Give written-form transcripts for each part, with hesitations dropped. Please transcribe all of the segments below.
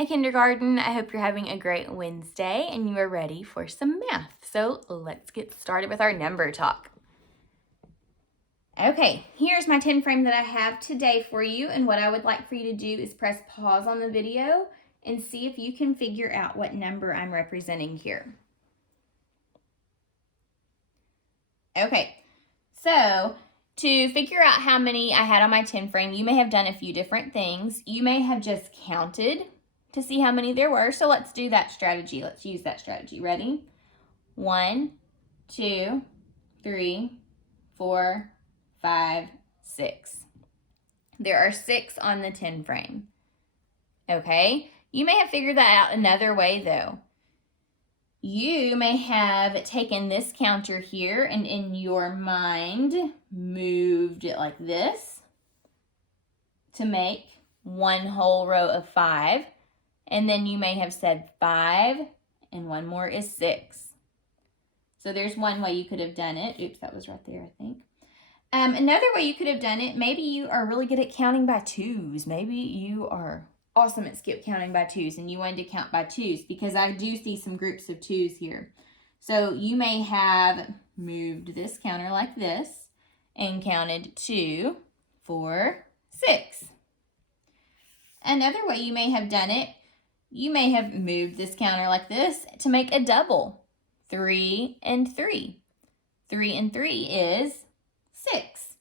Hey kindergarten, I hope you're having a great Wednesday and you are ready for some math. So let's get started with our number talk. Okay, here's my 10 frame that I have today for you, and what I would like for you to do is press pause on the video and see if you can figure out what number I'm representing here. Okay, so to figure out how many I had on my 10 frame, you may have done a few different things. You may have just counted to see how many there were. So let's do that strategy. Let's use that strategy. Ready? 1, 2, 3, 4, 5, 6. There are 6 on the 10 frame. Okay? You may have figured that out another way though. You may have taken this counter here and in your mind moved it like this to make one whole row of 5. And then you may have said 5 and one more is 6. So there's one way you could have done it. Oops, that was right there, I think. Another way you could have done it, maybe you are really good at counting by twos. Maybe you are awesome at skip counting by twos and you wanted to count by twos, because I do see some groups of twos here. So you may have moved this counter like this and counted 2, 4, 6. Another way you may have done it, you may have moved this counter like this to make a double. 3 and 3. 3 and 3 is 6.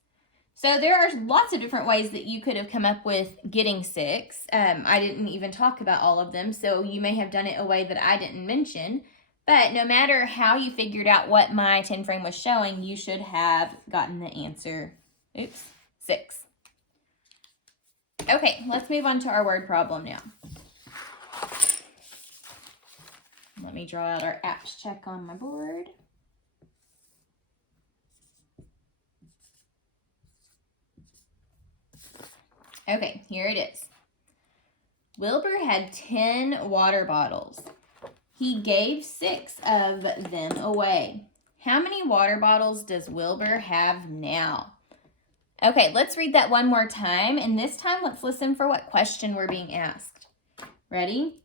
So there are lots of different ways that you could have come up with getting 6. I didn't even talk about all of them, so you may have done it a way that I didn't mention. But no matter how you figured out what my 10 frame was showing, you should have gotten the answer, 6. Okay, let's move on to our word problem now. Let me draw out our apps check on my board. Okay, here it is. Wilbur had 10 water bottles. He gave 6 of them away. How many water bottles does Wilbur have now? Okay, let's read that one more time, and this time let's listen for what question we're being asked. Ready?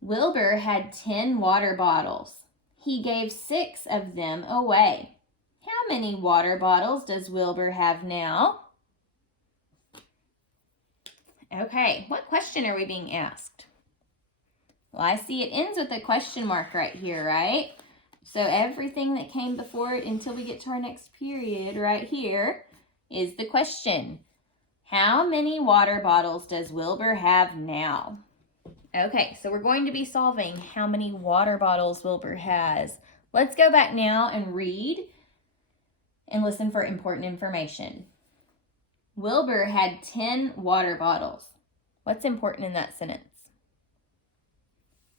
Wilbur had 10 water bottles. He gave 6 of them away. How many water bottles does Wilbur have now? Okay, what question are we being asked? Well, I see it ends with a question mark right here, right? So everything that came before it until we get to our next period right here is the question. How many water bottles does Wilbur have now? Okay, so we're going to be solving how many water bottles Wilbur has. Let's go back now and read and listen for important information. Wilbur had 10 water bottles. What's important in that sentence?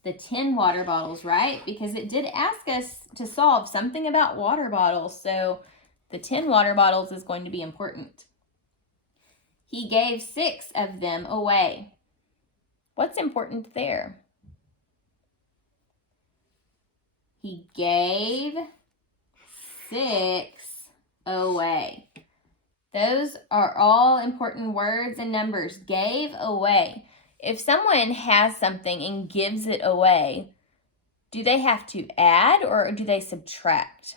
The 10 water bottles, right? Because it did ask us to solve something about water bottles, so the 10 water bottles is going to be important. He gave 6 of them away. What's important there? He gave 6 away. Those are all important words and numbers. Gave away. If someone has something and gives it away, do they have to add or do they subtract?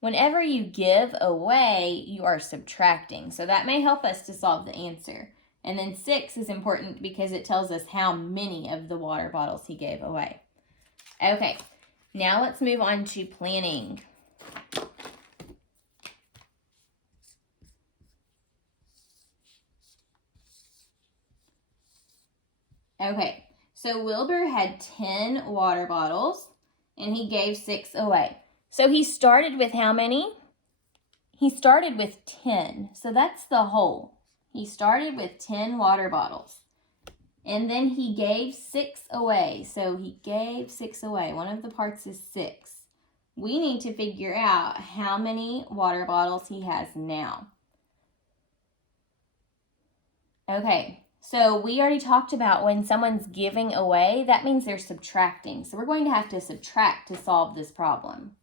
Whenever you give away, you are subtracting. So that may help us to solve the answer. And then 6 is important because it tells us how many of the water bottles he gave away. Okay, now let's move on to planning. Okay, so Wilbur had 10 water bottles and he gave 6 away. So he started with how many? He started with 10. So that's the whole. He started with 10 water bottles. And then he gave 6 away. So he gave 6 away. One of the parts is 6. We need to figure out how many water bottles he has now. Okay. So we already talked about when someone's giving away, that means they're subtracting. So we're going to have to subtract to solve this problem.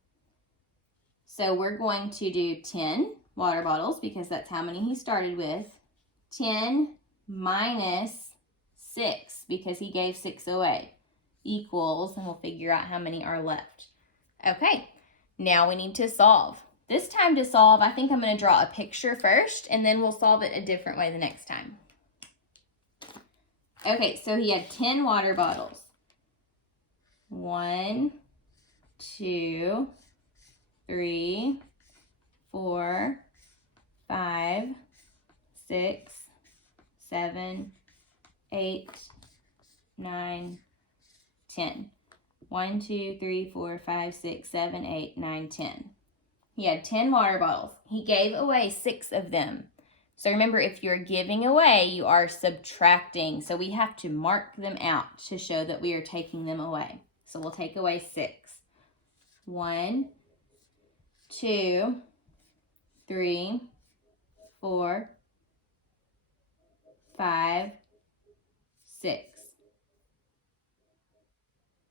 So we're going to do 10 water bottles because that's how many he started with. 10 minus 6 because he gave 6 away. Equals, and we'll figure out how many are left. Okay, now we need to solve. This time to solve, I think I'm going to draw a picture first, and then we'll solve it a different way the next time. Okay, so he had 10 water bottles. 1, 2, 3, 4, 5, 6, 7, 8, 9, 10. 1, 2, 3, 4, 5, 6, 7, 8, 9, 10. He had 10 water bottles. He gave away 6 of them. So remember, if you're giving away, you are subtracting. So we have to mark them out to show that we are taking them away. So we'll take away 6. 1, 2, 3, 4, 5, 6.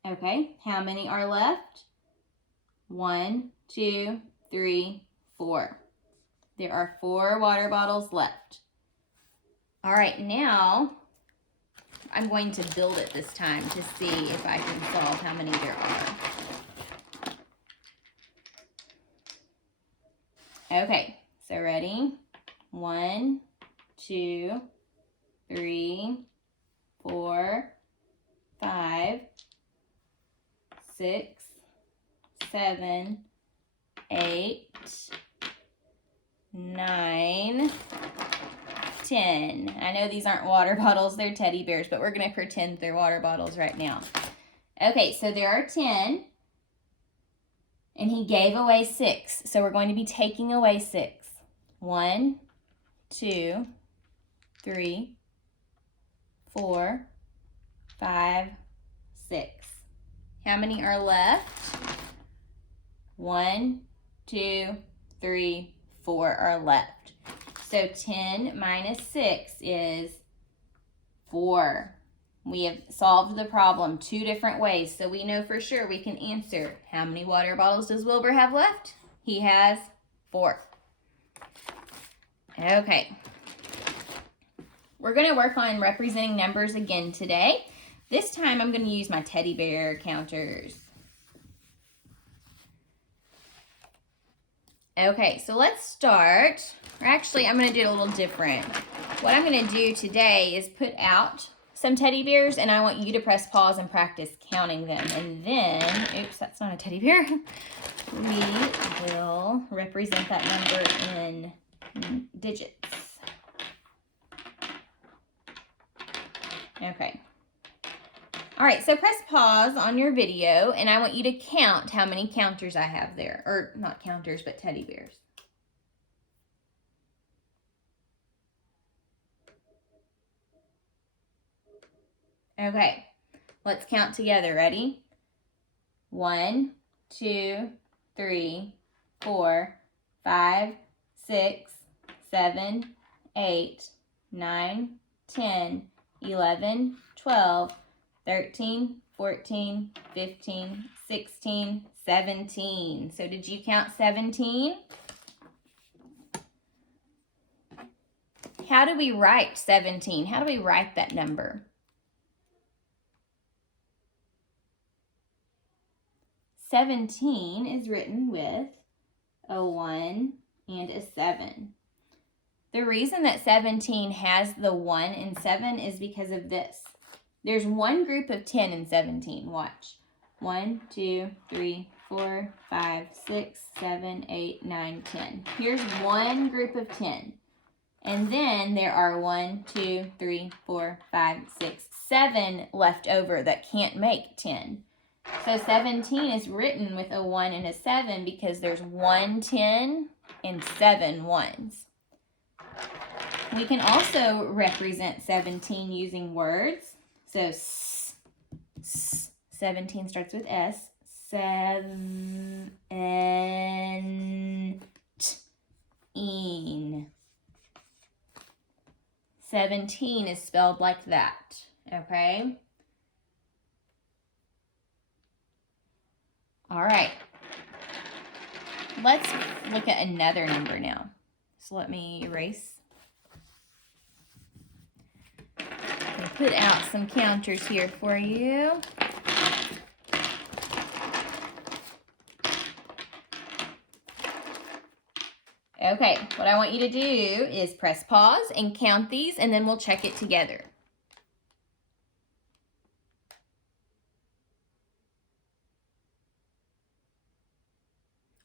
Okay, how many are left? 1, 2, 3, 4. There are 4 water bottles left. All right, now I'm going to build it this time to see if I can solve how many there are. Okay, so ready? 1, 2, 3, 4, 5, 6, 7, 8, 9, 10. I know these aren't water bottles, they're teddy bears, but we're going to pretend they're water bottles right now. Okay, so there are 10, and he gave away 6, so we're going to be taking away 6. 1, 2, 3, 4, 5, 6. How many are left? 1, 2, 3, 4 are left. So 10 minus 6 is 4. We have solved the problem 2 different ways, so we know for sure we can answer. How many water bottles does Wilbur have left? He has 4. Okay. We're going to work on representing numbers again today. This time I'm going to use my teddy bear counters. Okay, so let's start. Or actually, I'm going to do it a little different. What I'm going to do today is put out some teddy bears, and I want you to press pause and practice counting them. And then, oops, that's not a teddy bear. We will represent that number in digits. Okay. All right, so press pause on your video, and I want you to count how many counters I have there. Or not counters, but teddy bears. Okay, let's count together. Ready? 1, 2, 3, 4, 5, 6, 7, 8, 9, 10, 11, 12, 13, 14, 15, 16, 17. So did you count 17? How do we write 17? How do we write that number? 17 is written with a 1 and a 7. The reason that 17 has the 1 and 7 is because of this. There's one group of 10 in 17. Watch. 1, 2, 3, 4, 5, 6, 7, 8, 9, 10. Here's one group of 10. And then there are 1, 2, 3, 4, 5, 6, 7 left over that can't make 10. So 17 is written with a 1 and a 7 because there's 1 10 and 7 ones. We can also represent 17 using words. So 17 starts with S. 17. 17 is spelled like that, okay? All right. Let's look at another number now. So let me erase. put out some counters here for you. Okay, what I want you to do is press pause and count these, and then we'll check it together.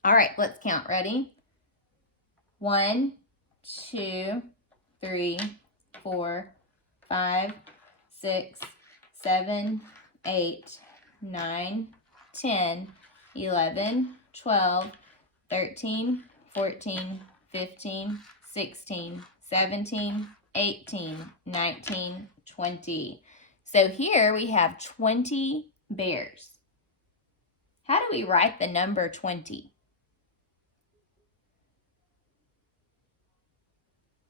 All right, let's count. Ready? 1, 2, 3, 4, 5, 6, 7, 8, 9, 10, 11, 12, 13, 14, 15, 16, 17, 18, 19, 20. So here we have 20 bears. How do we write the number 20?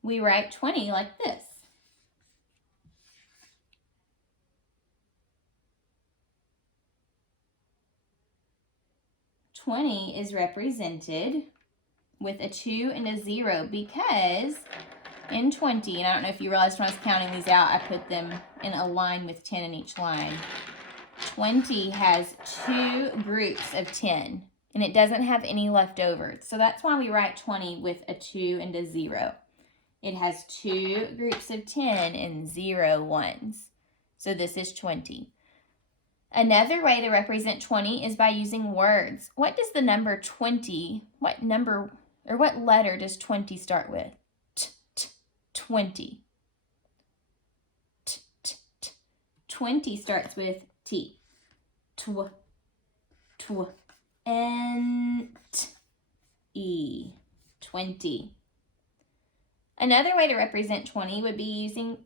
We write 20 like this. "20 is represented with a 2 and a 0 because in 20, and I don't know if you realized when I was counting these out, I put them in a line with 10 in each line. 20 has 2 groups of 10, and it doesn't have any left over. So that's why we write 20 with a 2 and a 0. It has 2 groups of 10 and 0 ones. So this is 20. Another way to represent 20 is by using words. What does the number 20, what number or what letter does 20 start with? 20. 20 starts with T. N-T-E. 20. Another way to represent 20 would be using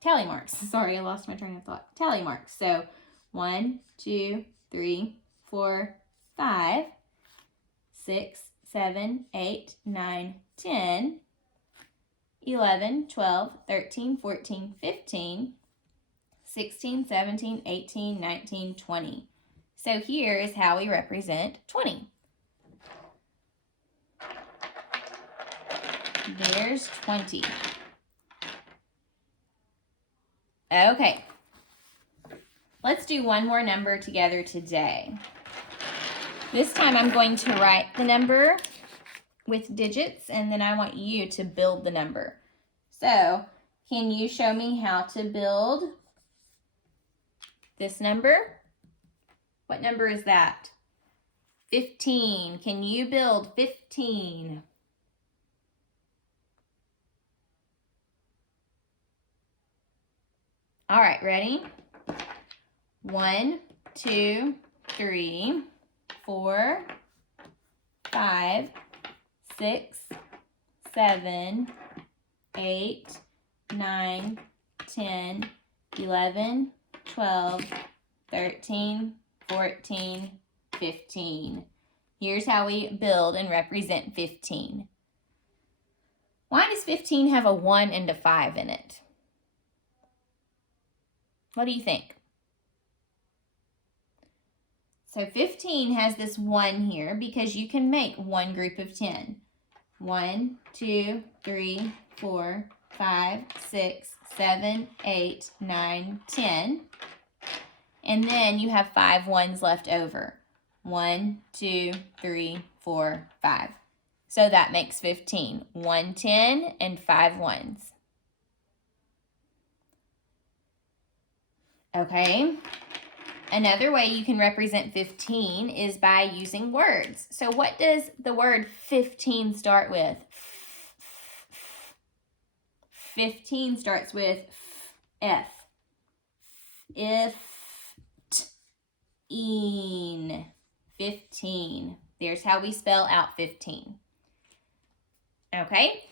tally marks. Sorry, I lost my train of thought. Tally marks. So 1, 2, 3, 4, 5, 6, 7, 8, 9, 10, 11, 12, 13, 14, 15, 16, 17, 18, 19, 20. So here is how we represent 20. There's 20. Okay. Let's do one more number together today. This time I'm going to write the number with digits, and then I want you to build the number. So, can you show me how to build this number? What number is that? 15. Can you build 15? All right, ready? 1, 2, 3, 4, 5, 6, 7, 8, 9, 10, 11, 12, 13, 14, 15. Here's how we build and represent 15. Why does 15 have a 1 and a 5 in it? What do you think? So 15 has this 1 here because you can make one group of 10. 1, 2, 3, 4, 5, 6, 7, 8, 9, 10. And then you have 5 ones left over. 1, 2, 3, 4, 5. So that makes 15. 1 10 and 5 ones. Okay. Another way you can represent 15 is by using words. So what does the word 15 start with? 15 starts with F. If-teen. 15. There's how we spell out 15. Okay?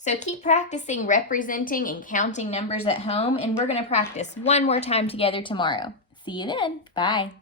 So keep practicing representing and counting numbers at home, and we're going to practice one more time together tomorrow. See you then. Bye.